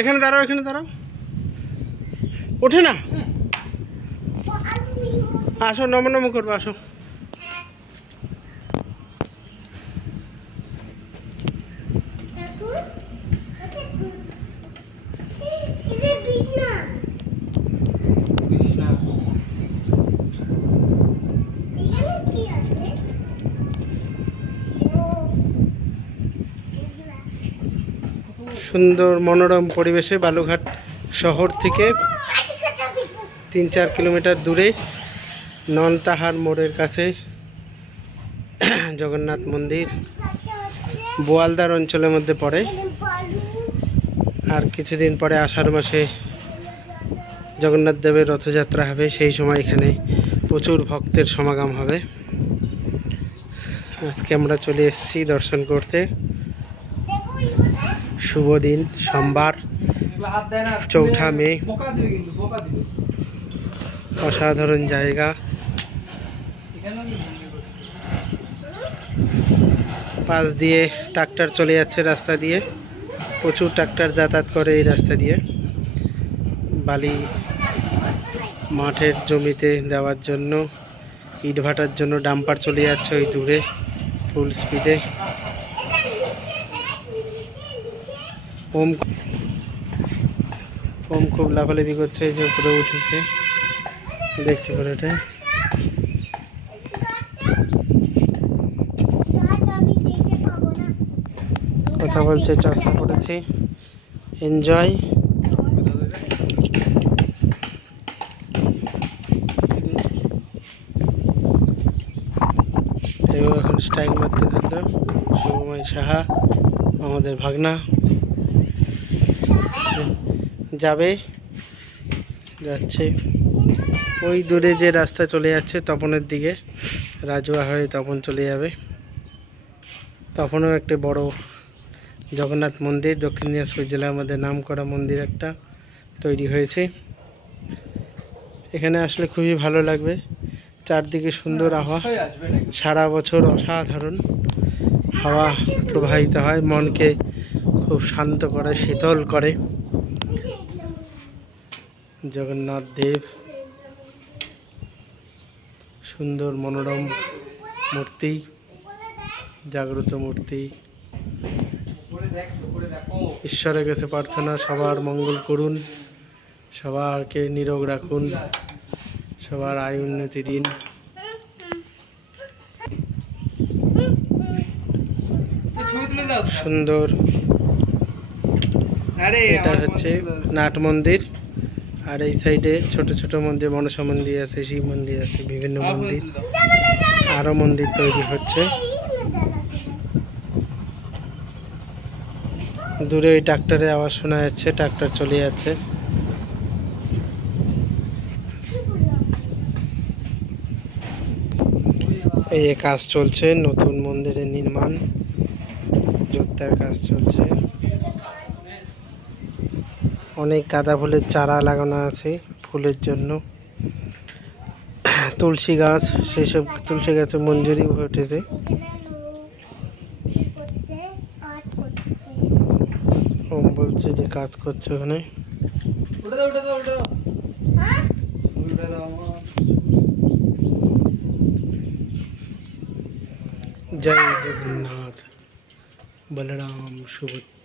এখানে দাঁড়াও, এখানে দাঁড়াও। ওঠে না, আসো, নম নম করবো, আসো। সুন্দর মনোরম পরিবেশে বালুঘাট শহর থেকে 3-4 কিলোমিটার দূরে নলতাহার মোড়ের কাছে জগন্নাথ মন্দির বোয়ালদার অঞ্চলের মধ্যে পড়ে। আর কিছুদিন পরে আষাঢ় মাসে জগন্নাথ দেবের রথযাত্রা হবে, সেই সময় এখানে প্রচুর ভক্তের সমাগম হবে। আজকে আমরা চলে এসেছি দর্শন করতে। শুভ দিন, সোমবার, 4 মে। অসাধারণ জায়গা। পাশ দিয়ে ট্রাক্টর চলে যাচ্ছে, রাস্তা দিয়ে প্রচুর ট্রাক্টর যাতায়াত করে এই রাস্তা দিয়ে। বালি মাঠের জমিতে দেওয়ার জন্য, ইট ভাটার জন্য ডাম্পার চলে যাচ্ছে ওই দূরে ফুল স্পিডে। ওম খুব লাফালাফি করছে, এই যে উপরে উঠেছে, দেখছি পুরোটা। কথা বলছে, চশমা পড়েছি। এনজয়। এখন স্ট্রাইক মারতে থাকলো শুভময় সাহা, আমাদের ভাগনা। যাচ্ছে ওই দূরে যে রাস্তা চলে যাচ্ছে তপনের দিকে, রাজুয়া হয়ে তপন চলে যাবে। তপনও একটা বড় জগন্নাথ মন্দির, দক্ষিণ দিনাজপুর জেলার মধ্যে নামকরা মন্দির একটা তৈরি হয়েছে। এখানে আসলে খুবই ভালো লাগবে, চারদিকে সুন্দর আবহাওয়া, সারা বছর অসাধারণ হাওয়া প্রবাহিত হয়, মনকে খুব শান্ত করে, শীতল করে। জগন্নাথ দেব সুন্দর মনোরম মূর্তি, জাগ্রত মূর্তি। ঈশ্বরের কাছে প্রার্থনা সবার মঙ্গল করুন, সবাইকে নিরোগ রাখুন, সবার আয় উন্নতি দিন। সুন্দর। এটা হচ্ছে নাট মন্দির, আর এই সাইডে ছোট ছোট মন্দির, মনসা মন্দির আছে, শিব মন্দির আছে, বিভিন্ন মন্দির, আরো মন্দির তৈরি হচ্ছে। দূরে ওই ট্রাক্টরের আওয়াজ শোনা যাচ্ছে, ট্রাক্টর চলে যাচ্ছে। এই কাজ চলছে, নতুন মন্দিরের নির্মাণ, জোরদার কাজ চলছে। অনেক গাঁদা ফুলের চারা লাগানো আছে ফুলের জন্য। তুলসী গাছ, সেসব তুলসী গাছে মঞ্জুরি হয়ে উঠেছে। ওম বলছে যে কাজ করছে ওখানে। জয় জগন্নাথ, বলরাম সুভদ্রা।